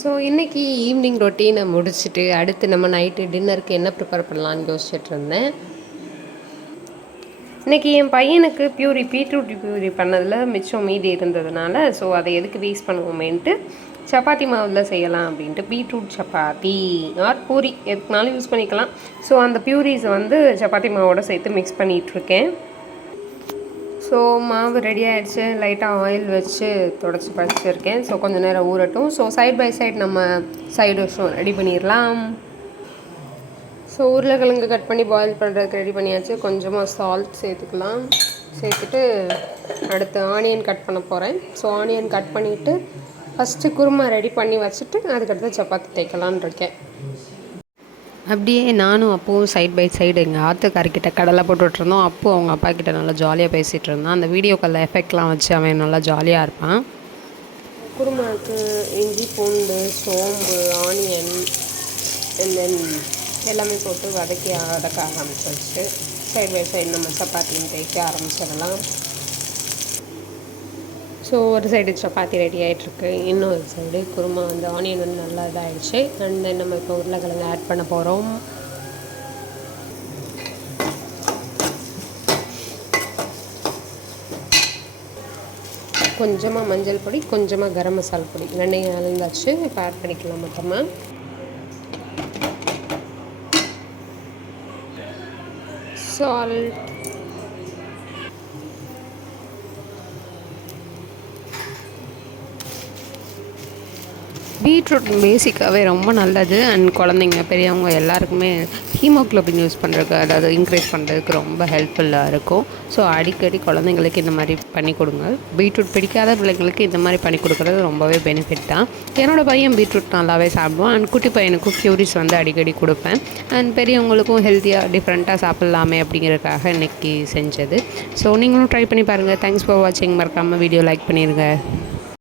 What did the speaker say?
So இன்றைக்கி evening ரொட்டீனை முடிச்சுட்டு அடுத்து நம்ம நைட்டு டின்னருக்கு என்ன ப்ரிப்பேர் பண்ணலான்னு யோசிச்சுட்டு இருந்தேன். இன்றைக்கி என் பையனுக்கு பீட்ரூட் பியூரி பண்ணதில் மிச்சம் மீதி இருந்ததுனால ஸோ அதை எதுக்கு வேஸ்ட் பண்ணுவோமேன்ட்டு சப்பாத்தி மாவில் செய்யலாம் அப்படின்ட்டு பீட்ரூட் சப்பாத்தி ஆர் பூரி எதுக்குனாலும் யூஸ் பண்ணிக்கலாம். ஸோ அந்த பியூரிஸை சப்பாத்தி மாவோட சேர்த்து மிக்ஸ் பண்ணிகிட்ருக்கேன். ஸோ மாவு ரெடி ஆகிடுச்சு. லைட்டாக ஆயில் வச்சு தொடச்சி பறிச்சிருக்கேன். ஸோ கொஞ்சம் நேரம் ஊறட்டும். ஸோ சைட் பை சைட் நம்ம சைடு டிஷ்ஷும் ரெடி பண்ணிடலாம். ஸோ உருளைக்கிழங்கு கட் பண்ணி பாயில் பண்ணுறதுக்கு ரெடி பண்ணியாச்சு. கொஞ்சமாக சால்ட் சேர்த்துக்கலாம். சேர்த்துட்டு அடுத்து ஆனியன் கட் பண்ண போகிறேன். ஸோ ஆனியன் கட் பண்ணிவிட்டு ஃபஸ்ட்டு குருமா ரெடி பண்ணி வச்சுட்டு அதுக்கடுத்து சப்பாத்தி தைக்கலான் இருக்கேன். அப்படியே நானும் அப்போவும் சைட் பை சைடு எங்கள் ஆத்துக்காரிக்கிட்ட கடலை போட்டுட்ருந்தோம். அப்போது அவங்க அப்பா கிட்ட நல்லா ஜாலியாக பேசிகிட்டு இருந்தான். அந்த வீடியோ காலில் எஃபெக்ட்லாம் வச்சு அவன் நல்லா ஜாலியாக இருப்பான். குருமாவுக்கு இஞ்சி பூண்டு சோம்பு ஆனியன் அண்ட் தென் எல்லாமே போட்டு வதக்க ஆரம்பிச்சிருச்சு. சைட் பை சைடு நம்ம சப்பாத்தியும் தேய்க்க ஆரம்பிச்சிடலாம். ஸோ ஒரு சைடு சப்பாத்தி ரெடி ஆகிட்ருக்கு. இன்னொரு சைடு குருமா ஆனியன் நல்லா இதாகிடுச்சு. அண்ட் தென் நம்ம இப்போ உருளைக்கிழங்கு ஆட் பண்ண போகிறோம். கொஞ்சமாக மஞ்சள் பொடி, கொஞ்சமாக கரம் மசாலா பொடி ரெண்டையும் அலந்தாச்சு. இப்போ ஆட் பண்ணிக்கலாம் மொத்தமாக. சால்ட், பீட்ரூட் பேசிக்காகவே ரொம்ப நல்லது. அண்ட் குழந்தைங்க பெரியவங்க எல்லாருக்குமே ஹீமோக்ளோபின் யூஸ் பண்ணுறதுக்கு, அதாவது இன்க்ரீஸ் பண்ணுறதுக்கு ரொம்ப ஹெல்ப்ஃபுல்லாக இருக்கும். ஸோ அடிக்கடி குழந்தைங்களுக்கு இந்த மாதிரி பண்ணி கொடுங்க. பீட்ரூட் பிடிக்காத பிள்ளைங்களுக்கு இந்த மாதிரி பண்ணி கொடுக்குறது ரொம்பவே பெனிஃபிட் தான். என்னோடய பையன் பீட்ரூட் நல்லாவே சாப்பிடுவான். அண்ட் குட்டி பையனுக்கும் ப்யூரிஸ் அடிக்கடி கொடுப்பேன். அண்ட் பெரியவங்களுக்கும் ஹெல்த்தியாக டிஃப்ரெண்ட்டாக சாப்பிட்லாமே அப்படிங்கிறதுக்காக இன்றைக்கி செஞ்சது. ஸோ நீங்களும் ட்ரை பண்ணி பாருங்கள். தேங்க்ஸ் ஃபார் வாட்சிங். மறக்காமல் வீடியோ லைக் பண்ணிடுங்க.